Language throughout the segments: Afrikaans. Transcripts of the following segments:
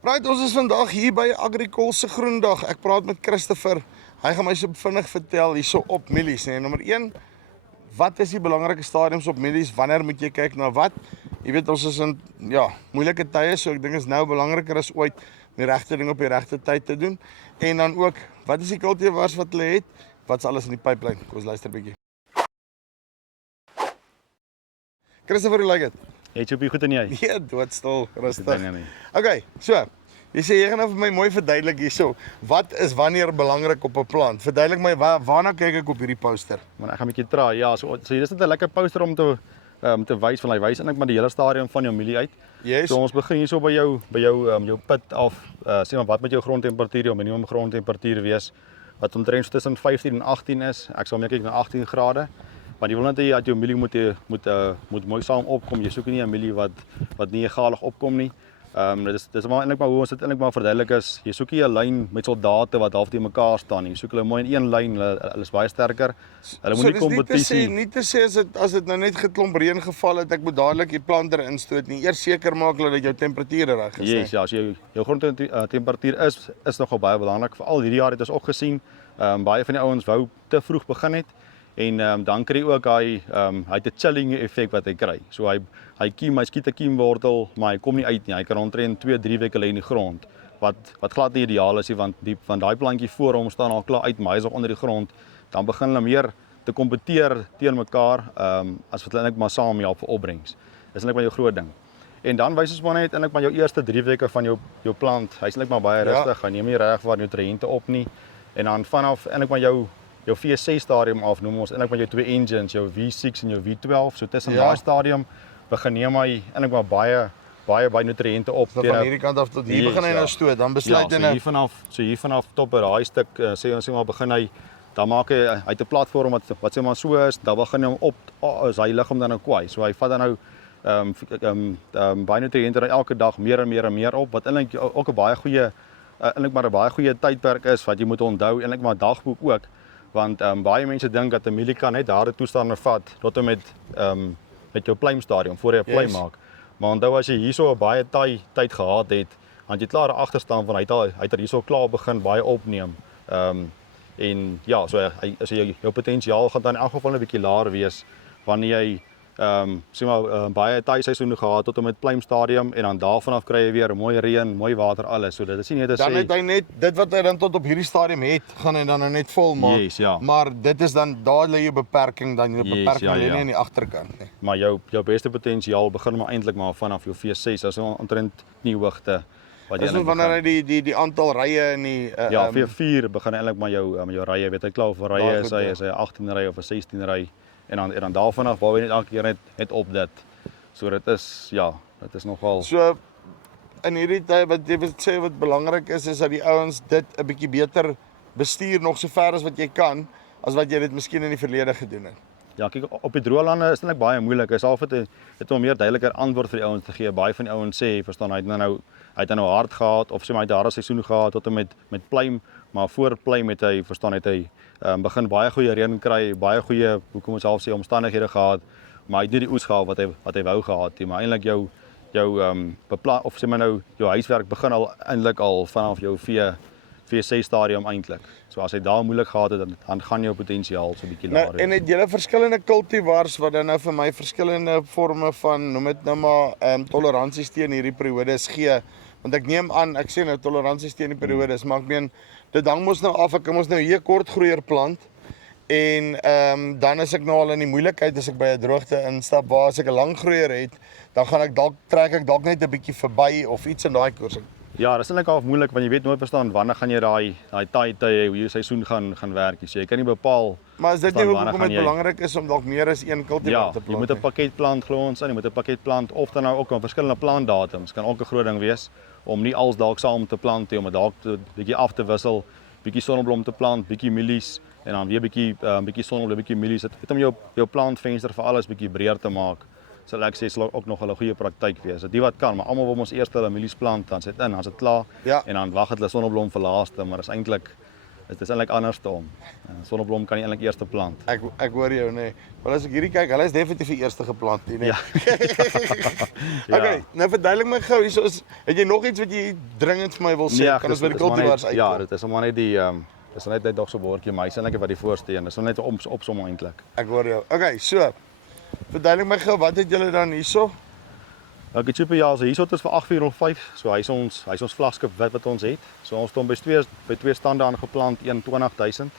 Right, ons is vandag hier by Agricol se Groendag. Ek praat met Christopher. Hy gaan my so vinnig vertel hierso op mielies, nee. Nommer 1, wat is die belangrike stadiums op mielies? Wanneer moet jy kyk na wat? Jy weet ons is in moeilike tye, so ek dink is nou belangriker as ooit om die regte ding op die regte tyd te doen. En dan ook, wat is die kultivars wat hulle het? Wat's alles in die pipeline? Kom ons luister 'n bietjie. Christopher, hoe lyk dit? Jy het goed en jy? Ja, doodstil, rustig. nie. Okay, so, jy sê jy gaan nou vir my mooi verduidelik hierso. Wat is wanneer belangrik op 'n plant? Verduidelik my waarna kyk ek op hierdie poster? Maar ek gaan 'n bietjie traai. Ja, so hier is net 'n lekker poster om te wys van hy wys eintlik maar die hele stadium van jou mielie uit. Yes. So ons begin hierso by jou pit af. Sê maar wat met jou grondtemperatuur, jou minimum grondtemperatuur wees wat omtrent tussen 15 en 18 is. Ek sal meer kyk na 18 grade. Want jy wil net hê dat jou mielie moet mooi saam opkom. Jy soek nie 'n mielie wat nie egalig opkom nie. Dis maar eintlik maar hoe ons dit eintlik maar verduidelik is. Jy soek nie 'n lyn met soldate wat half teen mekaar staan nie. Jy soek hulle mooi in een lyn. Hulle is baie sterker. Hulle moet nie kompetisie. Nie te sê as dit nou net geklomp reën geval het, ek moet dadelik die plant erin instoot nie. Eers seker maak dat jou temperature reg is. Yes, ja, so jou grondtemperatuur is nogal baie belangrik. Veral hierdie jaar het ons ook gesien, baie van die ouens wou te vroeg begin het. En dan kry jy ook hy het 'n chilling effek wat hy kry. So hy skiet 'n kiemwortel, maar hy kom nie uit nie. Hy kan omtrent 2-3 weke lê in die grond. Wat glad nie ideaal is nie, want daai plantjie voor hom staan al klaar uit, maar hy is nog onder die grond. Dan begin hulle meer te kompeteer teen mekaar, as wat hulle eintlik maar saam help vir opbrengs. Dis eintlik maar jou groot ding. En dan wys ons maar net eintlik maar jou eerste 3 weke van jou plant. Hy's eintlik maar baie rustig. Hy neem nie reg waar nutriënte op nie. En dan vanaf eintlik maar jou V6 stadium af noem ons eintlik met jou twee engines, jou V6 en jou V12. So tussen daai stadium begin neem hy eintlik maar baie nutriënte op. So van hierdie kant af tot hier begin hy nou stoot, dan besluit hy nou. So hier vanaf top by daai stuk sê ons maar begin hy, dan maak hy uit 'n platform wat sê maar so is, dan begin hy hom op is hy liggaam dan nou kwaai. So hy vat dan nou baie nutriënte elke dag meer en meer op, wat eintlik ook 'n baie goeie eintlik maar 'n baie goeie tydperk is wat jy moet onthou, eintlik maar dagboek ook. Want baie mense dink dat 'n mielie kan net harde toestande vat tot en met jou pluimstadium voor jy 'n pluim maak. Maar onthou as jy hierso 'n baie tyd gehad het, want jy klaar 'n agterstand van hy het hierso klaar begin baie opneem. En ja, so jou potensiaal gaan dan in elk geval 'n bietjie laer wees wanneer jy sê maar baie seisoene gehad tot en met pluimstadium en dan daarvan af kry jy weer mooi reën, mooi water, alles. So dit is nie net dan het hy net dit wat hy dan tot op hierdie stadium het, gaan hy dan nou net vol maak. Yes, ja. Maar dit is dan daar lê jou beperking, dan jou beperking lê nie aan die agterkant nie. Maar jou beste potensiaal begin maar eintlik maar vanaf jou V6, as omtrent nie hoogte wat jy dis wanneer hy die aantal rye in die ja, V4 begin eintlik maar jou rye, weet jy klaar vir rye is hy 'n 18 ry of 'n 16 ry. En dan daarvan af wou jy net elke keer net op dit. So dit is nogal. So in hierdie tyd wat jy wil sê wat belangrik is dat die ouens dit 'n bietjie beter bestuur nog so ver as wat jy kan, as wat jy dit miskien in die verlede gedoen het. Ja, kyk op die droë lande is dit net baie moeilik. Is half dit om meer duideliker antwoord vir die ouens te gee. Baie van die ouens sê, verstaan, hy het nou hard gehad of sê maar hy het 'n harde seisoen gehad tot en met pluim, maar voor pluim het hy begin baie goeie reën kry, baie goeie, hoe kom ons half sê, omstandighede gehad, maar hy het nie die oes gehad wat hy wou gehad het, maar eintlik jou of sê maar nou jou huiswerk begin al eintlik al vanaf jou V6 stadium eintlik. So as hy daar moeilik gehad het, dan gaan jou potensiaal so 'n bietjie laer wees. En het julle verskillende kultivars wat dan nou vir my verskillende forme van noem dit nou maar toleransies teen hierdie periodes gee? Want ek neem aan, ek sê nou toleransies teen die periodes, maar ek meen dit hang mos nou af, ek kan mos nou hier kortgroeier plant en dan as ek nou al in die moeilikheid as ek by 'n droogte instap waar as ek 'n langgroeier het, dan gaan ek trek ek dalk net 'n bietjie verby of iets in daai koers. Ja, dis eintlik half moeilik want jy weet nooit verstaan wanneer gaan jy daai tye hoe jou seisoen gaan werk. So jy kan nie bepaal. Maar is dit nie hoekom dit belangrik is om dalk meer as een kultivar te plant? Ja, jy moet 'n pakketplant glo ons aan, jy moet 'n pakketplant of dan nou ook op verskillende plantdatums. Kan ook 'n groot ding wees om nie als dalk saam te plant nie, om dit dalk 'n bietjie af te wissel, bietjie sonneblom te plant, bietjie mielies en dan weer bietjie sonneblom, bietjie mielies. Dit om jou plantvenster vir alles bietjie breër te maak. Sal ek sê sal ook nog 'n goeie praktyk wees. Dat die wat kan, maar almal wil ons eers hulle mielies plant, dan sit in, dan is dit klaar en dan wag hulle sonneblom vir laaste, maar is eintlik Dit is eintlik anders te hom. Sonneblom kan jy eintlik eerste plant. Ek hoor jou nee. Maar as ek hierdie kyk, hulle is definitief die eerste geplant hier, nee. Ja. Okay, nou verduidelik my gou, hierso is het jy nog iets wat jy dringend vir my wil sê? Kan ons by die kultivars uitkom? Ja, dit is maar net die dis net nog so 'n woordjie my eintlik wat die voorste een. Dis net 'n opsom eintlik. Ek hoor jou. Okay, so. Verduidelik my gou, wat het julle dan hierso? Okay, super ja, so hierso het ons vir 8405. So hy's ons vlaggenskap wat ons het. So ons het hom by twee stande aangeplant, 21000.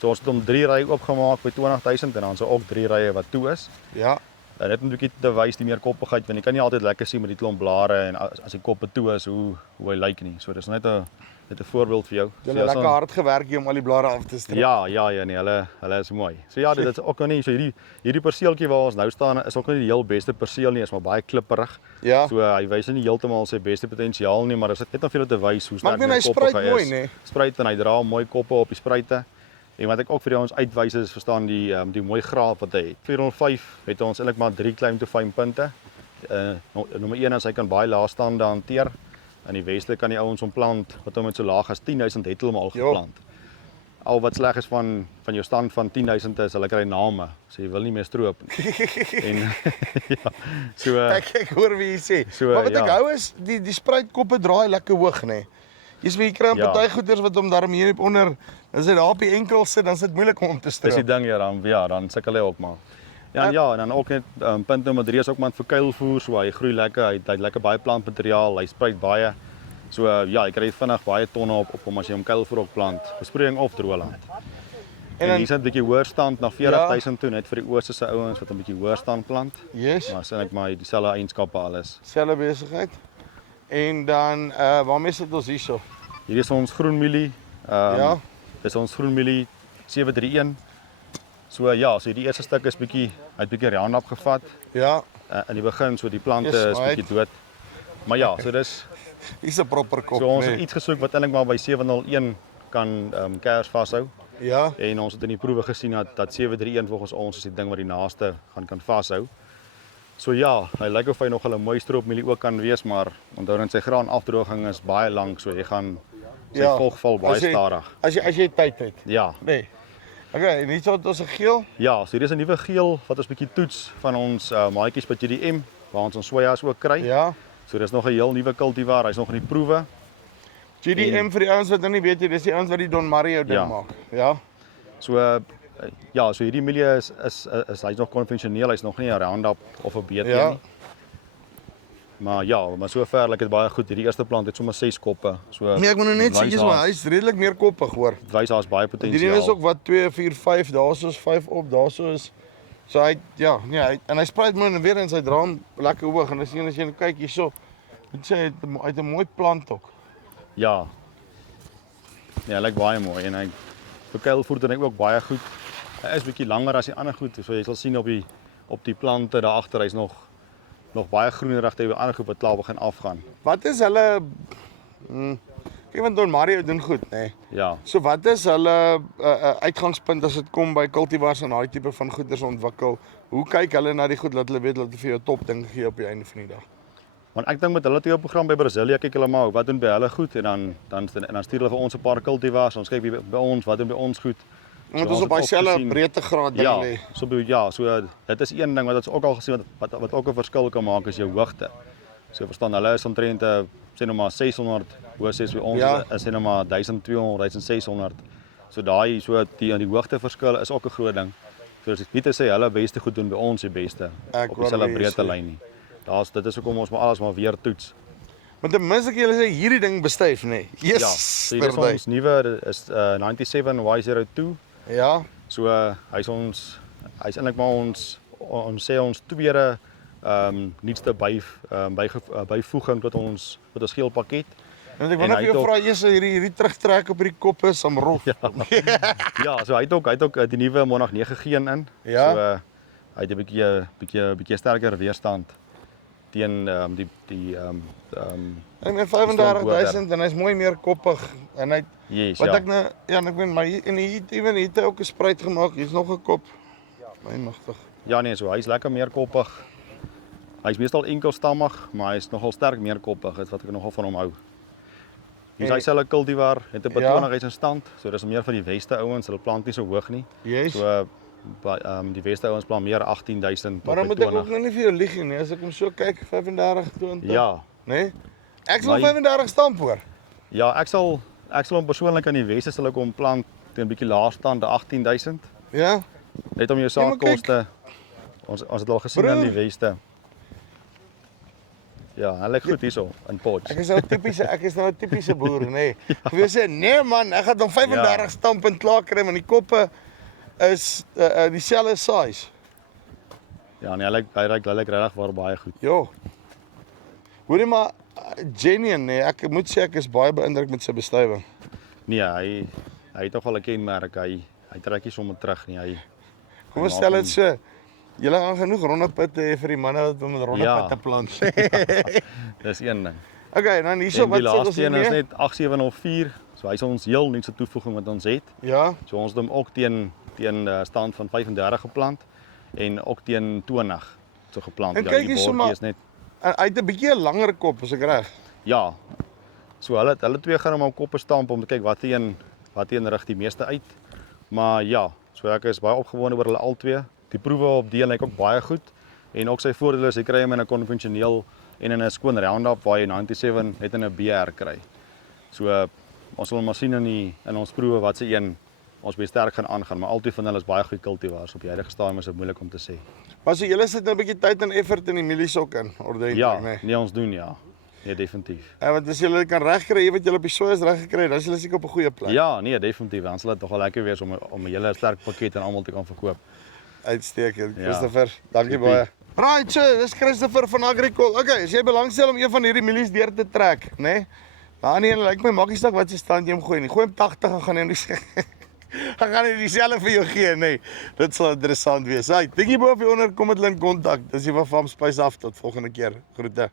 So ons het hom 3 rye oopgemaak by 20000 en dan so ook 3 rye wat toe is. Ja. En dit moet 'n bietjie te wys die meerkoppigheid want jy kan nie altyd lekker sien met die klomp blare en as die koppe toe is hoe hy lyk nie. So dis net 'n voorbeeld vir jou. Julle het lekker hard gewerk hier om al die blare af te strip. Ja, nee, hulle is mooi. So ja, dit is ook nog nie so hierdie perseeltjie waar ons nou staan is ook nie die heel beste perseel nie, is maar baie klipperig. Ja. So hy wys nie heeltemal sy beste potensiaal nie, maar dit is net om vir julle te wys hoe Maar sterk ek meen hy spruit mooi, nee. Spruit en hy dra mooi koppe op die spruite. En wat ek ook vir ons uitwys is verstaan die mooi graad wat hy het. 405 het ons eintlik maar 3 claim to fame punte. Nommer 1 is hy kan baie lae stande hanteer. In die weste kan die ouens hom plant wat hom met so laag as 10000 het hulle hom al geplant. Al wat sleg is van jou stand van 10000 is hulle kry name. So jy wil nie meer stroop nie. En ja. So ek hoor wie jy sê. So, maar wat ek hou is die spruitkoppe draai lekker hoog, nê. Jy's wie jy kry 'n party goeders wat hom daarom hier onder as hy daar op die enkel sit, dan is dit moeilik om hom te stroop. Dis die ding dan sukkel hy ook maar. En dan ook net punt nommer 3 is ook maar vir kuilvoer, so hy groei lekker, hy het lekker baie plantmateriaal, hy spruit baie. So jy kry vinnig baie tonne op hom as jy hom kuilvoer ook plant, besproeiing of droëland. En hier is 'n bietjie hoër stand na 40000 toe net vir die ooste se ouens wat 'n bietjie hoër stand plant. Yes. Maar sien ek maar dieselfde eienskappe alles. Selfde besigheid. En dan waarmee sit ons hierso? Hier is ons groenmielie. Ja. Dis ons groenmielie 731. So so die eerste stuk is bietjie Roundup gevat. Ja. In die begin so die plante is bietjie dood. Maar ja, so dis hier's 'n proper kop. So ons het iets gesoek wat eintlik maar by 701 kan kers vashou. Ja. En ons het in die proewe gesien dat 731 volgens ons is die ding wat die naaste kan vashou. So ja, hy lyk of hy nog 'n mooi stroopmielie ook kan wees, maar onthou dan sy graanafdroging is baie lank, so jy gaan sy volgval baie stadig. As jy tyd het. Ja. Nee. Okay, en hier het ons 'n geel. Ja, so hier is 'n nuwe geel wat ons bietjie toets van ons maatjies by GDM waar ons sojas ook kry. Ja. So dis nog 'n heel nuwe kultivar, hy's nog in die proewe. GDM vir die ouens wat nou nie weet nie, dis die ouens wat die Don Mario ding maak. Ja. So so hierdie mielie is hy's nog konvensioneel, hy's nog nie 'n Roundup of 'n BT nie. Maar sover lyk dit baie goed. Hierdie eerste plant het sommer 6 koppe. So nee, ek moet nou net sê maar hy's redelik meer koppig hoor. Dit wys daar's baie potensiaal. Hierdie is ook wat 2 4 5, daarsoos 5 op, daarsoos so hy en hy spruit mooi en weer en sy dra hom lekker hoog en as jy kyk hierso, moet sê hy het 'n mooi plant ook. Ja. Ja, lyk baie mooi en hy vir kuilvoer dan ook baie goed. Hy is bietjie langer as die ander goed, so jy sal sien op die plante daar agter hy's nog baie groener regte die ander groep wat klaar begin afgaan. Wat is hulle kyk want Don Mario doen goed, nê. Nee. Ja. So wat is hulle uitgangspunt as dit kom by kultivars en daai tipe van goeders ontwikkel? Hoe kyk hulle na die goed dat hulle weet dat hulle vir jou top ding gee op die einde van die dag? Want ek dink met hulle twee program by Brasilia kyk hulle maar wat doen by hulle goed en dan stuur hulle vir ons 'n paar kultivars, ons kyk by ons wat doen by ons goed. Want ons op daai selfe breedtegraad ding lê. So dit is een ding wat ons ook al gesien wat ook 'n verskil kan maak is jou hoogte. So verstaan hulle is omtrent sê nou maar 600 hoë sê ons is sê nou maar 1200, 1600. So die hoogteverskil is ook 'n groot ding. So dis nie te sê hulle beste goed doen by ons die beste op dieselfde breedtelyn nie. Dit is hoekom ons maar alles maar weer toets. Maar ten minste julle sê hierdie ding bestyf, nê. Yes. Ja, so hier is ons nuwe is 97 Y02. Ja. So hy's eintlik maar ons sê ons tweede nuutste byvoeging tot ons geel pakket. En ek wonder of jy vra eers hierdie terugtrek op hierdie kop is om rof. Ja, so hy het ook die nuwe Monarch 9 geen in. Ja. So hy het 'n bietjie sterker weerstand teen en met 35000 en hy's mooi meer koppig en hy ek nou ek weet maar hier het ook 'n spruit gemaak. Hier's nog 'n kop. My magtig. Ja nee, so hy's lekker meer koppig. Hy's meestal enkelstammig, maar hy's nogal sterk meer koppig, dit wat ek nogal van hom hou. Dis hy selfe kultivar, het 'n Ja. patroonigheid in stand. So dis meer van die weste ouens, hulle plant nie so hoog nie. Yes. So die weste ouens plant meer 18.000 Maar tot dan by moet ek ook 20. nou nie vir jou lieg nie, as ek hom so kyk 35 20. Ja. Nee? Ek sal My- 35 stamp hoor. Ja, ek sal hom persoonlik aan die weste sal ek hom plant teen 'n bietjie laer stand, 18.000. Ja. Net om jou Ja, maar kyk. saadkoste. Ons het al gesien in die weste. Ja, hy lyk goed hierso in pots. Ek is nou 'n tipiese boer, nê. Nee. Jy sê nee man, ek gaan hom 35 stamp en klaar kry, want die koppe is dieselfde size. Ja, nee, hy lyk regtig waar baie goed. Jo. Hoorie maar genuine, nee. Ek moet sê ek is baie beïndruk met sy bestuiving. Nee, hy het tog al 'n kenmerk. Hy trek nie sommer terug nie. Kom ons stel dit so. Julle gaan genoeg ronde pitte hê vir die manne wat om met ronde Ja. pitte plant. Dis een ding. Okay, dan hierso En wat die sê ons laaste een is nie? net 8704. So hy's ons heel nuutste toevoeging wat ons het. Ja. So ons het hom ook teen stand van 35 geplant en ook teen 20 so geplant. En kyk hier so maar- is net Hy het 'n bietjie 'n langer kop, as ek reg. ja. So hulle twee gaan hom op koppe stamp om te kyk wat een rig die meeste uit. Maar ja, so ek is baie opgewonde oor hulle albei. Die proewe op deel lyk ook baie goed en ook sy voordele is jy kry hom in 'n konvensioneel en in 'n skoon Roundup waar jy 97 net in 'n BR kry. So ons sal maar sien in ons proewe wat se een ons baie sterk gaan aangaan, maar albei van hulle is baie goeie kultivars. Op die huidige stadium is dit moeilik om te sê. Maar so julle sit nou 'n bietjie tyd en effort in die mieliesok in, ordentlik, Ja, nee. nee ons doen ja. Nee, definitief. En want as julle dit kan regkry, wat julle op die sojas reg gekry het, dan is julle seker op 'n goeie plek. Ja, nee, definitief. Dan sal dit nogal lekker wees om 'n hele sterk pakket aan almal te kan verkoop. Uitstekend. Ja. Christopher, dankie Soepie. baie. Right, so, dis Christopher van Agricol. Okay, as jy belangstel om een van hierdie mielies deur te trek, né? Nee? Maar nee, lyk my maak nie saak wat se stand jy hom gooi nie. Gooi hom 80 en gaan hy gaan hy dieselfde vir jou gee, nê. Nee. Dit sal interessant wees. Hey, dingie bo of jy onder kom met hulle in kontak. Dis die van Farm Spice af tot volgende keer. Groete.